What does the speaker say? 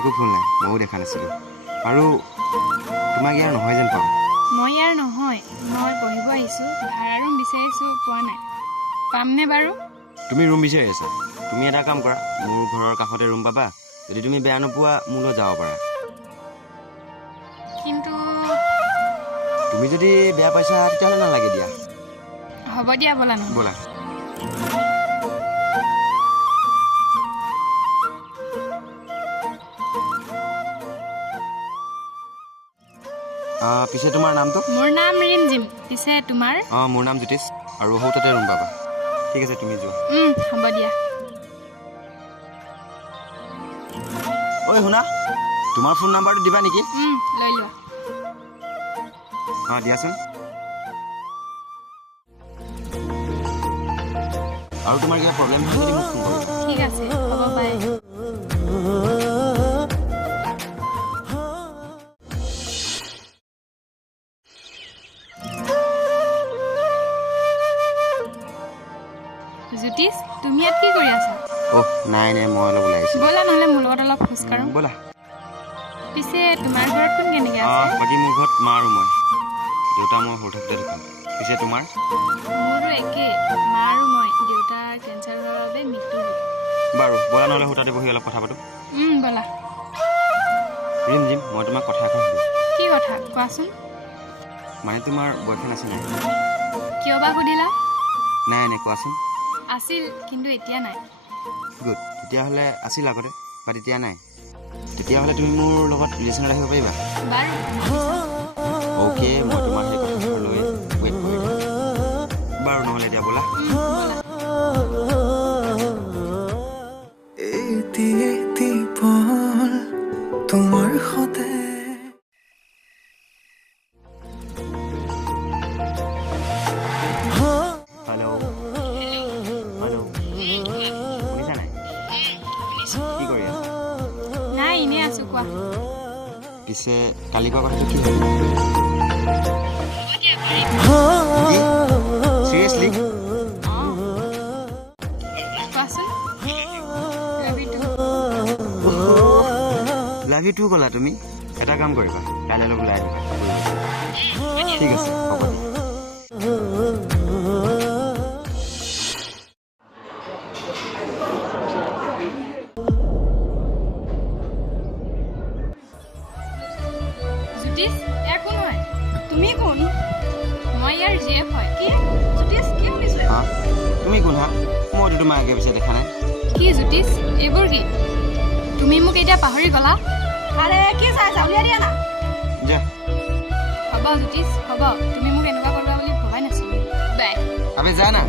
একো ভুল নাই, ময়ো দেখা নাছিলোঁ। আৰু তোমাক ইয়াৰ নহয় যেন পাওঁ। মই ইয়াৰ নহয়, মই পঢ়িব আহিছোঁ। ভাড়া ৰুম বিচাৰিছোঁ, পোৱা নাই। পামনে বাৰু? তুমি ৰুম বিচাৰি আছা? তুমি এটা কাম কৰা, মোৰ ঘৰৰ কাষতে ৰুম পাবা। যদি তুমি বেয়া নোপোৱা মোৰ লগত যাব পাৰা। কিন্তু তুমি যদি বেয়া পাইছা তেতিয়াহ'লে নালাগে দিয়া। হ'ব দিয়া, ব'লা নহয়। ব'লা। পিছে তোমাৰ নামটো? মোৰ নাম ৰিমজিম। পিছে তোমাৰ? মোৰ নাম জ্যোতিষ। আৰু সৌতাতে ৰুম পাবা। ঠিক আছে, তুমি যোৱা। হ'ব দিয়া। ঐ শুনা, তোমাৰ ফোন নাম্বাৰটো দিবা নেকি? লৈ লোৱা। দিয়াচোন। আৰু তোমাৰ কিবা প্ৰব্লেম হয় যদি মোক ফোন কৰিবা। ঠিক আছে, হ'ব বাই। জ্যোতিষ, তুমি ইয়াত কি কৰি আছা? নাই মই অলপ ওলাই আহিছোঁ। ব'লা নহ'লে মোৰ লগত অলপ খোজ কাঢ়ো। ব'লা। পিছে তোমাৰ ঘৰত কোন কেনেকৈ আছে? বাকী মোৰ ঘৰত মা আৰু মই। দেউতা মই সৰু থাকোঁতে ঢুকাল। পিছে তোমাৰ? মোৰো একেই, মা আৰু মই। দেউতাৰ কেঞ্চাৰ হোৱাৰ বাবে মৃত্যু হ'ল। বাৰু ব'লা নহ'লে সৌতাতে বহি অলপ কথা পাতোঁ। ব'লা। ৰিমজিম, মই তোমাক কথা এখন সুধোঁ। কি কথা কোৱাচোন? মানে তোমাৰ বয়ফ্ৰেণ্ড আছে নাই? কিয় বা সুধিলা? নাই কোৱাচোন। আছিল, কিন্তু এতিয়া নাই। গুড, তেতিয়াহ'লে আছিল আগতে, বাট এতিয়া নাই। তেতিয়াহ'লে তুমি মোৰ লগত ৰিলেশ্যনত ৰাখিব পাৰিবা? বাৰু। অ'কে, মই তোমাৰ সেই কথাষাৰ লৈ ৱেইট কৰিম। বাৰু নহ'লে এতিয়া ব'লা। তোমাৰ সতে হেল্ল', শুনিছা নাই? কি কৰি আছা? নাই, এনেই আছোঁ। কোৱা। পিছে কালি কোৱা কথাটো কি হ'ল? চিৰিয়াছলি? কোৱাচোন। লাভ ইউ টু ক'লা তুমি? এটা কাম কৰিবা, কাইলৈ অলপ ওলাই আহিবা। ঠিক আছে, হ'ব দিয়া। জ্যোতিষ, ইয়াৰ কোন হয়? তুমি কোন? মই ইয়াৰ জীয়েফ হয়। কি জ্যোতিষ, কি শুনিছোঁ? তুমি কোন হা? মইতো তোমাক আগে পিছে দেখা নাই। কি জ্যোতিষ, এইবোৰ কি? তুমি মোক এতিয়া পাহৰি গ'লা? আৰে কি চাইছা, উলিয়াই দিয়া না। যা। হ'ব জ্যোতিষ, হ'ব। তুমি মোক এনেকুৱা কৰিবা বুলি ভবাই নাছিলোঁ। বাই। আবে যা না।